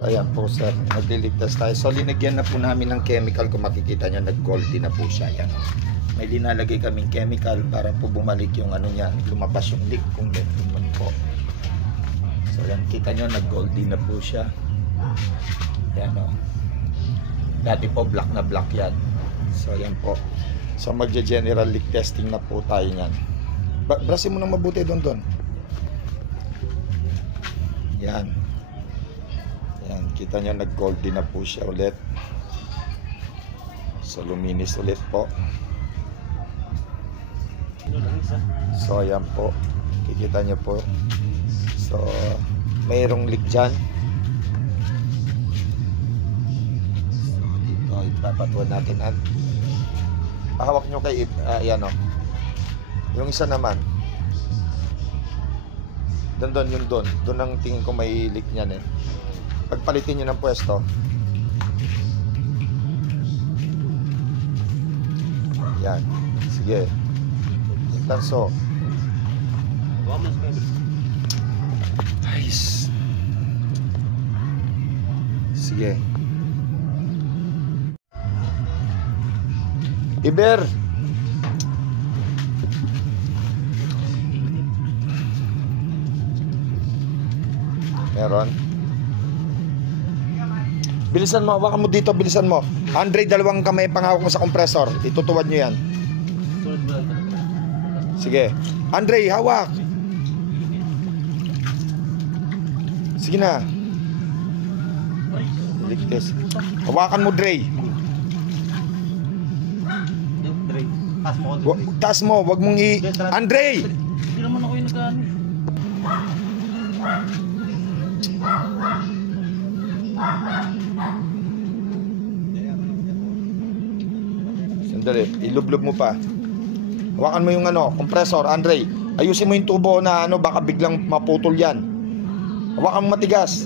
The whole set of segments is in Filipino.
Ayan po sir, nagliligtas tayo. So linagyan na po namin ng chemical. Kung makikita nyo, nag-goldy na po siya. Ayan. May linalagay kaming chemical para po bumalik yung ano niya, lumabas yung leak kung naman po. So ayan, kita nyo, nag-goldy na po siya. Ayan o. Dati po black na black yan. So ayan po. So magja-general leak testing na po tayo niyan. Brasin mo na mabuti doon. Yan. Yan, kita nyo, nag-goldy na po siya ulit. So luminis ulit po. So ayan po, kikita nyo po. So mayroong leak dyan. So dito, ipapatuan natin. Pahawak nyo kay ayan o. Yung isa naman doon ang tingin ko may leak niyan eh. Pagpalitin nyo ng pwesto. Yan. Sige. Tanso. Nice. Sige. Iber. Meron. Bilisan mo, hawakan mo dito, bilisan mo. Andre, dalawang kamay panghawak mo sa kompresor. Itutuwad nyo yan. Sige. Andre, hawak. Sige na. Ligtas. Hawakan mo, Dre. Taas mo, wag mong Andre! Hindi naman ako yung nag-ano. Sandali, ilublob mo pa. Hawakan mo yung kompresor, Andre. Ayusin mo yung tubo na baka biglang maputol yan. Hawakan mo matigas.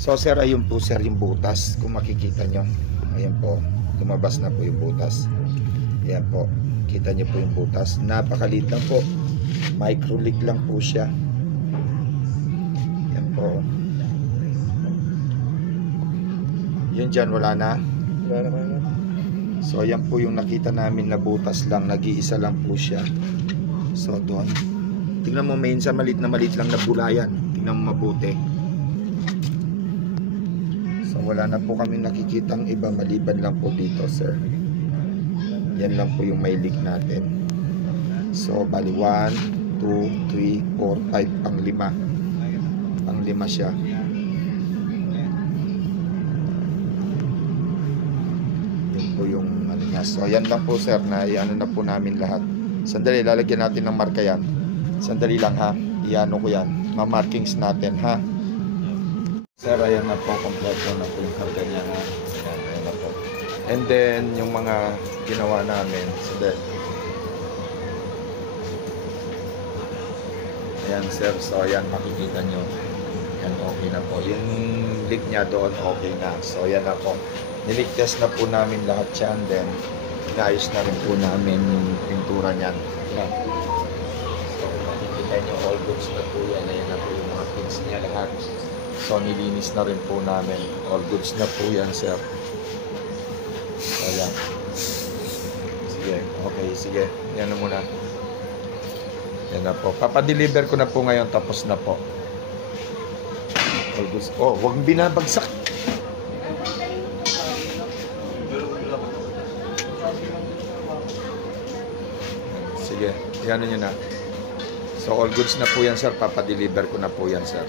So sir, ayun po sir yung butas. Kung makikita nyo, ayan po, lumabas na po yung butas. Ayan po, kita nyo po yung butas. Napakaliit lang po. Micro leak lang po siya. Ayan po. Yun dyan, wala na. So ayan po yung nakita namin na butas lang. Nag-iisa lang po siya. So doon, tingnan mo, minsan maliit lang na bulayan. Tingnan mo mabuti. So wala na po kami nakikitang iba maliban lang po dito sir. Yan lang po yung may leak natin. So bali 1, 2, 3, 4, 5, pang 5. Pang 5 siya. Yan po yung niya. So yan lang po sir, na na po namin lahat. Sandali, lalagyan natin ng marka yan. Sandali lang ha. Iano ko yan. Ma-markings natin ha. Sir, ayan na po. Kompleto na po yung karga niya ha. Ayan na po. And then, yung mga ginawa namin. Sandali. Ayan sir. So ayan, makikita nyo. Ayan, okay na po. Yung leak niya doon, okay na. So ayan na po. Niligtas na po namin lahat yan. Then, inayos na rin po namin yung pintura niyan. Yan. So, makikita nyo, all goods na po yan. Ayan na po yung mga pins niya lahat. So, nilinis na rin po namin. All goods na po yan, sir. So, yan. Sige, okay, sige. Yan na muna. Yan na po. Papadeliver ko na po ngayon, tapos na po. All goods. Oh, huwag binabagsak. Sige, yan nyo na. So all goods na po yan sir, papadeliver ko na po yan sir.